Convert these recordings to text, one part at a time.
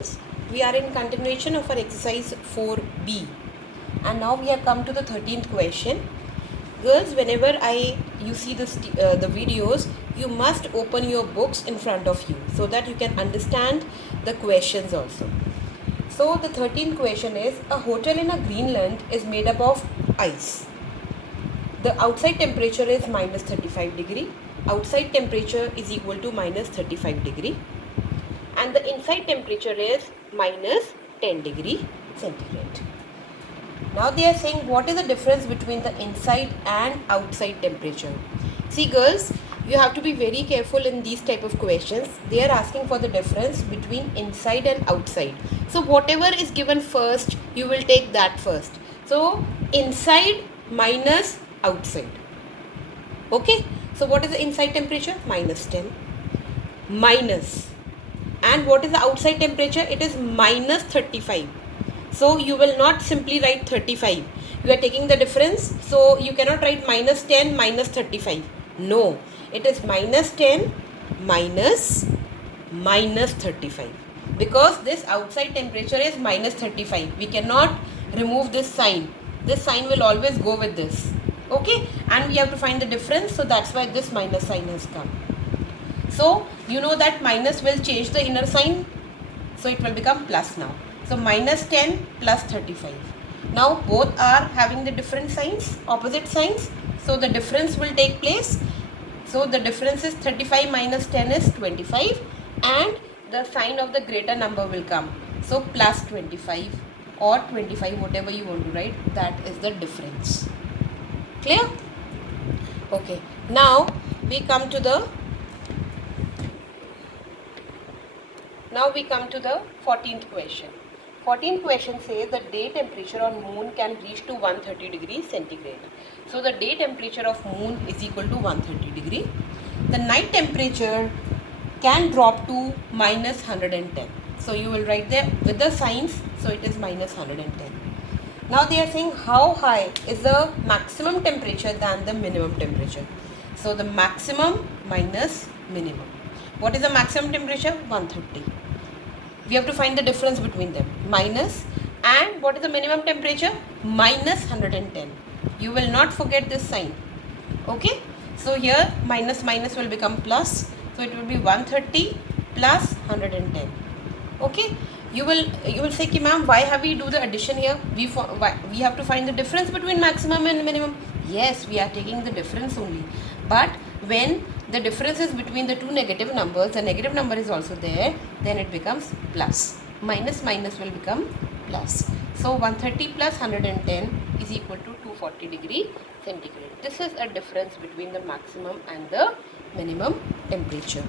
We are in continuation of our exercise 4B and now we have come to the 13th question. Girls, whenever you see the videos, you must open your books in front of you so that you can understand the questions also. So the 13th question is, a hotel in a Greenland is made up of ice. The outside temperature is minus 35 degree. Outside temperature is equal to minus 35 degree. And the inside temperature is minus 10 degree centigrade. Now they are saying what is the difference between the inside and outside temperature. See girls, you have to be very careful in these type of questions. They are asking for the difference between inside and outside. So whatever is given first, you will take that first. So inside minus outside. Okay. So what is the inside temperature? Minus 10. Minus. And what is the outside temperature? It is minus 35. So you will not simply write 35. You are taking the difference. So you cannot write minus 10 minus 35. No. It is minus 10 minus 35. Because this outside temperature is minus 35. We cannot remove this sign. This sign will always go with this. Okay. And we have to find the difference. So that's why this minus sign has come. So you know that minus will change the inner sign. So it will become plus now. So minus 10 plus 35. Now both are having the different signs, opposite signs. So the difference will take place. So the difference is 35 minus 10 is 25. And the sign of the greater number will come. So plus 25 or 25, whatever you want to write, that is the difference. Clear? Okay. Now we come to the 14th question. 14th question says the day temperature on moon can reach to 130 degrees centigrade. So the day temperature of moon is equal to 130 degree. The night temperature can drop to minus 110. So you will write there with the signs. So it is minus 110. Now they are saying how high is the maximum temperature than the minimum temperature. So the maximum minus minimum. What is the maximum temperature? 130. We have to find the difference between them. Minus, and what is the minimum temperature? Minus 110. You will not forget this sign. Okay. So here minus minus will become plus. So it will be 130 plus 110. Okay. You will say, ki ma'am, why have we do the addition here? We have to find the difference between maximum and minimum. Yes, we are taking the difference only. But when the difference is between the two negative numbers, the negative number is also there, then it becomes plus. Minus minus will become plus. So 130 plus 110 is equal to 240 degree centigrade. This is a difference between the maximum and the minimum temperature.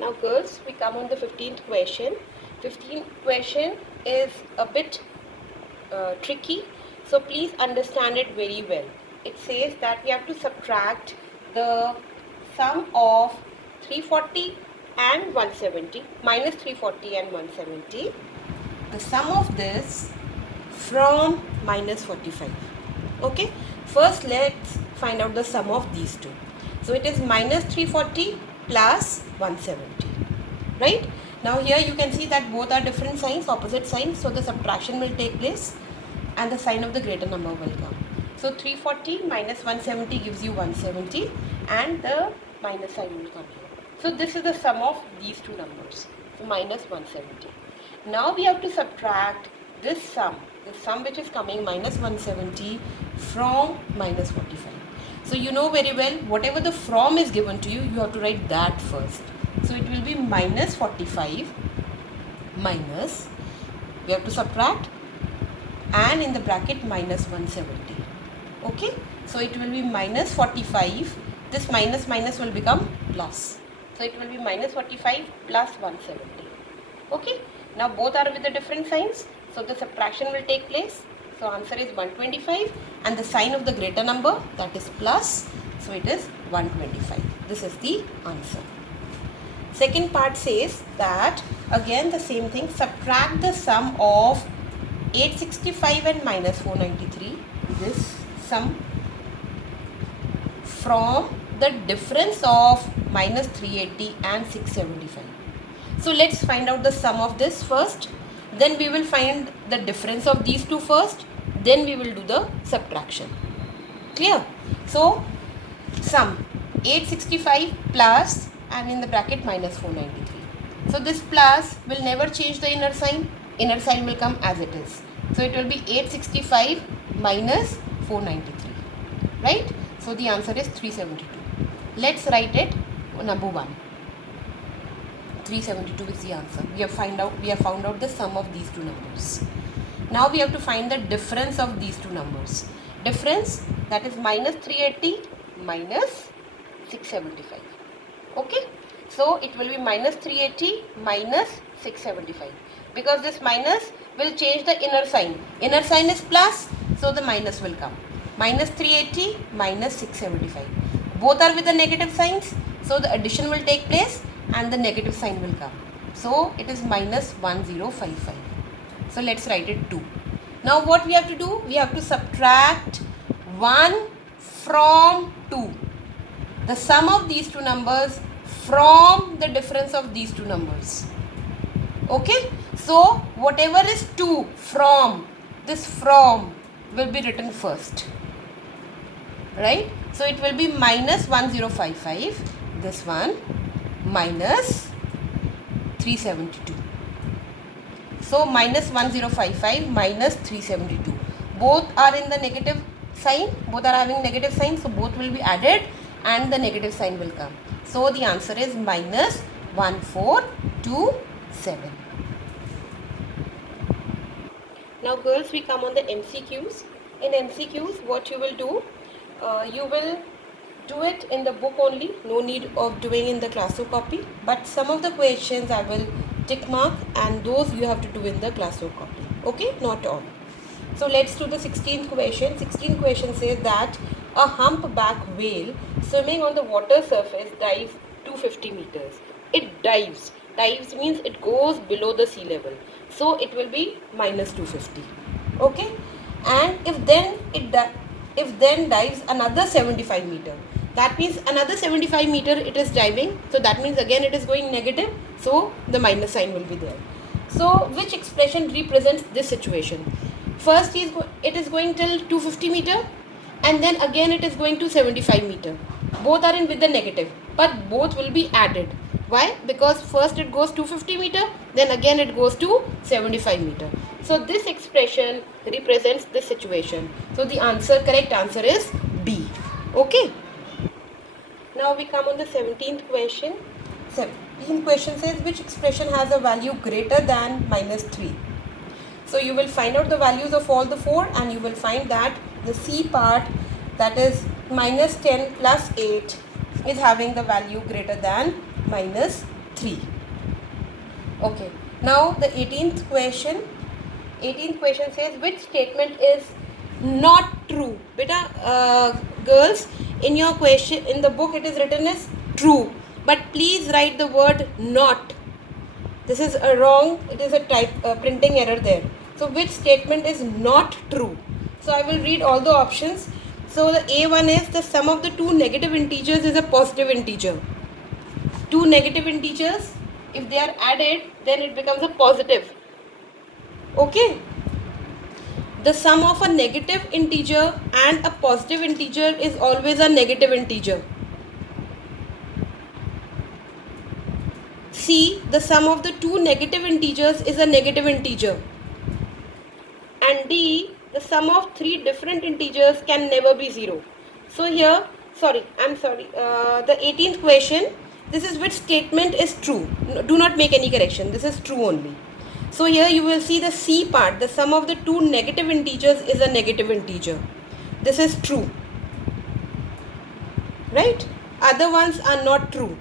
Now girls, we come on the 15th question. 15th question is a bit tricky. So please understand it very well. It says that we have to subtract the sum of 340 and 170, minus 340 and 170, the sum of this from minus 45. Okay, first let's find out the sum of these two. So it is minus 340 plus 170, right? Now here you can see that both are different signs, opposite signs, so the subtraction will take place and the sign of the greater number will come. So 340 minus 170 gives you 170 and the minus sign will come here. So this is the sum of these two numbers. So minus 170. Now we have to subtract this sum, the sum which is coming minus 170 from minus 45. So you know very well, whatever the from is given to you, you have to write that first. So it will be minus 45 minus, we have to subtract, and in the bracket minus 170. Okay, so it will be minus 45. This minus minus will become plus. So it will be minus 45 plus 170. Okay, now both are with the different signs. So the subtraction will take place. So answer is 125 and the sign of the greater number, that is plus. So it is 125. This is the answer. Second part says that again the same thing, subtract the sum of 865 and minus 493. This sum from the difference of minus 380 and 675. So let's find out the sum of this first. Then we will find the difference of these two first. Then we will do the subtraction. Clear? So sum 865 plus and in the bracket minus 493. So this plus will never change the inner sign. Inner sign will come as it is. So it will be 865 minus 493. Right? So the answer is 372. Let's write it number 1. 372 is the answer. We have found out the sum of these two numbers. Now we have to find the difference of these two numbers. Difference, that is minus 380 minus 675. Okay. So it will be minus 380 minus 675. Because this minus will change the inner sign. Inner sign is plus, so the minus will come. Minus 380 minus 675. Both are with the negative signs, so the addition will take place and the negative sign will come. So it is minus 1055. So let's write it 2. Now what we have to do? We have to subtract 1 from 2. The sum of these two numbers from the difference of these two numbers. Okay? So whatever is 2 from, this from will be written first. Right? So it will be minus 1055. This one minus 372. So minus 1055 minus 372. Both are in the negative sign. Both are having negative sign. So both will be added and the negative sign will come. So the answer is minus 1427. Now girls, we come on the MCQs. In MCQs, what you will do, you will do it in the book only. No need of doing in the classroom copy. But some of the questions I will tick mark and those you have to do in the classroom copy. Okay, not all. So let's do the 16th question. 16th question says that a humpback whale swimming on the water surface dives 250 meters. It dives. Dives means it goes below the sea level. So it will be minus 250. Okay. And if then dives another 75 meter. That means another 75 meter it is diving. So that means again it is going negative. So the minus sign will be there. So which expression represents this situation? First it is going till 250 meter and then again it is going to 75 meter. Both are in with the negative, but both will be added. Why? Because first it goes 250 meter, then again it goes to 75 meter. So this expression represents this situation. So the correct answer is B. Okay. Now we come on the 17th question. 17th question says which expression has a value greater than minus 3. So you will find out the values of all the four and you will find that the C part, that is minus 10 plus 8, is having the value greater than minus 3. Okay. Now the 18th question. 18th question says which statement is not true. Beta, girls, in your question, in the book it is written as true. But please write the word not. This is a wrong, it is a printing error there. So which statement is not true? So I will read all the options. So the A1 is the sum of the two negative integers is a positive integer. Two negative integers, if they are added, then it becomes a positive. Okay. The sum of a negative integer and a positive integer is always a negative integer. C, the sum of the two negative integers is a negative integer. And D, the sum of three different integers can never be 0. So here, the 18th question, this is which statement is true. Do not make any correction. This is true only. So here you will see the C part, the sum of the two negative integers is a negative integer. This is true. Right? Other ones are not true.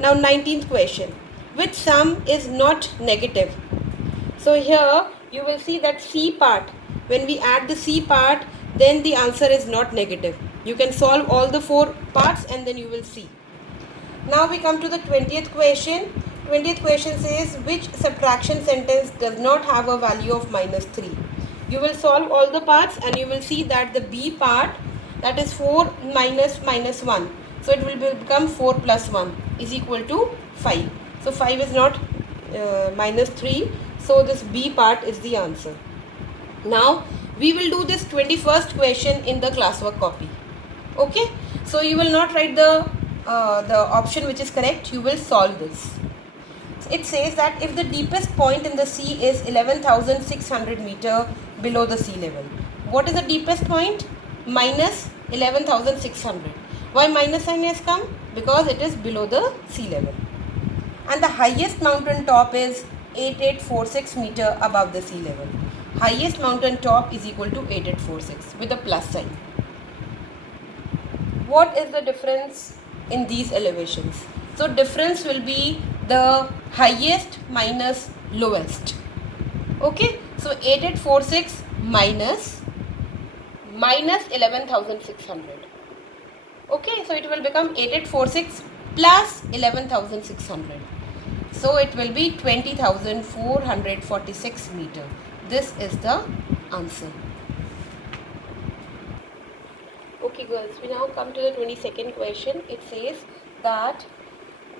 Now 19th question, which sum is not negative? So here you will see that C part, when we add the C part, then the answer is not negative. You can solve all the four parts and then you will see. Now we come to the 20th question. 20th question says which subtraction sentence does not have a value of minus 3. You will solve all the parts and you will see that the B part, that is 4 minus 1. So it will become 4 plus 1 is equal to 5. So 5 is not minus 3. So this B part is the answer. Now we will do this 21st question in the classwork copy. Okay, so you will not write the option which is correct, you will solve this. It says that if the deepest point in the sea is 11,600 meter below the sea level, what is the deepest point? Minus 11,600. Why minus sign has come? Because it is below the sea level. And the highest mountain top is 8846 meter above the sea level. Highest mountain top is equal to 8846 with a plus sign. What is the difference in these elevations? So difference will be the highest minus lowest. Okay, so 8846 minus 11,600. Okay, so it will become 8846 plus 11,600. So it will be 20,446 meter. This is the answer. Okay girls, we now come to the 22nd question. It says that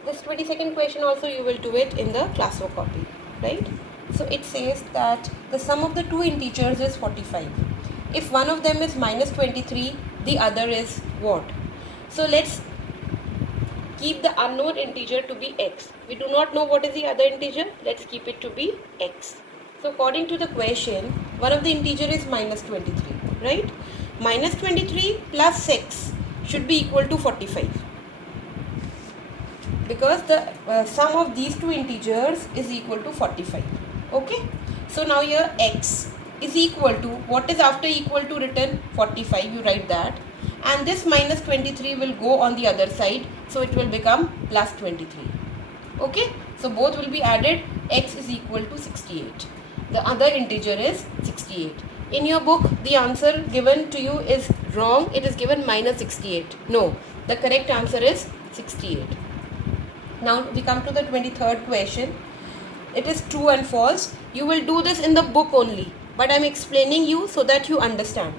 this 22nd question also you will do it in the classwork copy, right? So it says that the sum of the two integers is 45. If one of them is minus 23, the other is what? So let's keep the unknown integer to be x. We do not know what is the other integer. Let's keep it to be x. So according to the question, one of the integer is minus 23, right? Minus 23 plus 6 should be equal to 45. Because the sum of these two integers is equal to 45. Okay. So now here x is equal to, what is after equal to written? 45, you write that. And this minus 23 will go on the other side. So it will become plus 23. Okay. So both will be added. X is equal to 68. The other integer is 68. In your book, the answer given to you is wrong. It is given minus 68. No, the correct answer is 68. Now we come to the 23rd question. It is true and false. You will do this in the book only, but I am explaining you so that you understand.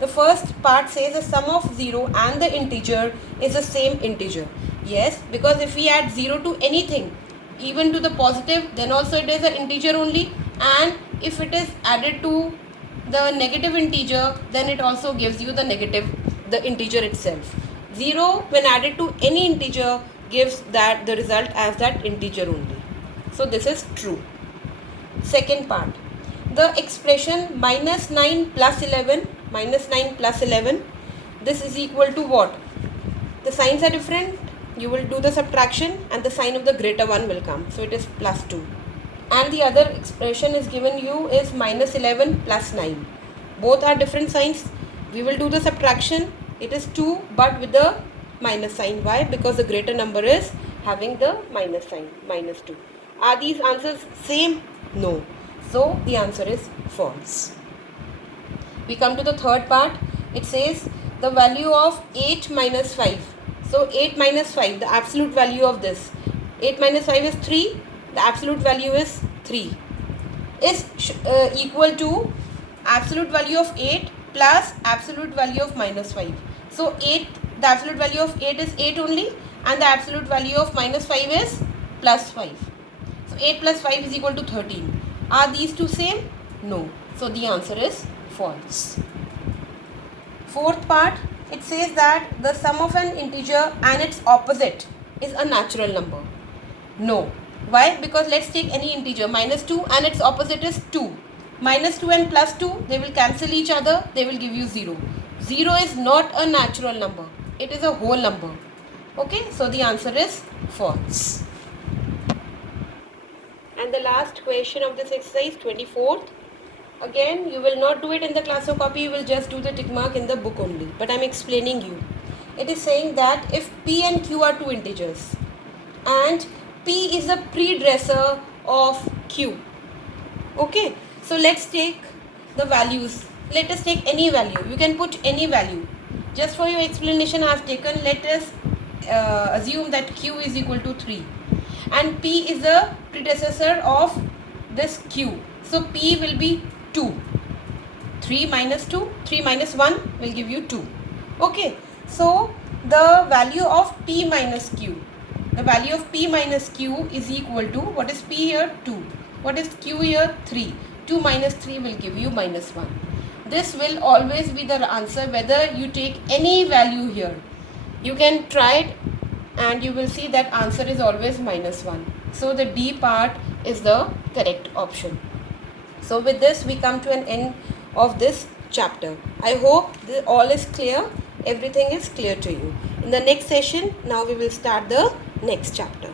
The first part says the sum of 0 and the integer is the same integer. Yes, because if we add 0 to anything, even to the positive, then also it is an integer only. And if it is added to the negative integer, then it also gives you the integer itself. 0 when added to any integer gives that the result as that integer only. So this is true. Second part, the expression minus 9 plus 11, this is equal to what? The signs are different. You will do the subtraction and the sign of the greater one will come. So it is plus 2. And the other expression is given you is minus 11 plus 9. Both are different signs. We will do the subtraction. It is 2 but with the minus sign. Why? Because the greater number is having the minus sign, minus 2. Are these answers same? No. So the answer is false. We come to the third part. It says the value of 8 minus 5. So 8 minus 5, the absolute value of this. 8 minus 5 is 3. The absolute value is 3. Is equal to absolute value of 8 plus absolute value of minus 5. So 8, the absolute value of 8 is 8 only, and the absolute value of minus 5 is plus 5. So 8 plus 5 is equal to 13. Are these two same? No. So the answer is false. Fourth part, it says that the sum of an integer and its opposite is a natural number. No. Why? Because let's take any integer, minus 2 and its opposite is 2. Minus 2 and plus 2, they will cancel each other, they will give you 0. 0 is not a natural number. It is a whole number. Okay, so the answer is false. And the last question of this exercise, 24th. Again, you will not do it in the classwork copy, you will just do the tick mark in the book only. But I am explaining you. It is saying that if P and Q are two integers and P is a predecessor of Q. Okay, so let's take the values. Let us take any value. You can put any value. Just for your explanation I have taken, let us assume that Q is equal to 3. And P is a predecessor of this Q. So P will be 2. 3 minus 2, 3 minus 1 will give you 2. Okay, so the value of P minus Q. The value of p minus q is equal to, what is p here? 2. What is q here? 3. 2 minus 3 will give you minus 1. This will always be the answer whether you take any value here. You can try it and you will see that answer is always minus 1. So the D part is the correct option. So with this we come to an end of this chapter. I hope all is clear, everything is clear to you. In the next session, now we will start the next chapter.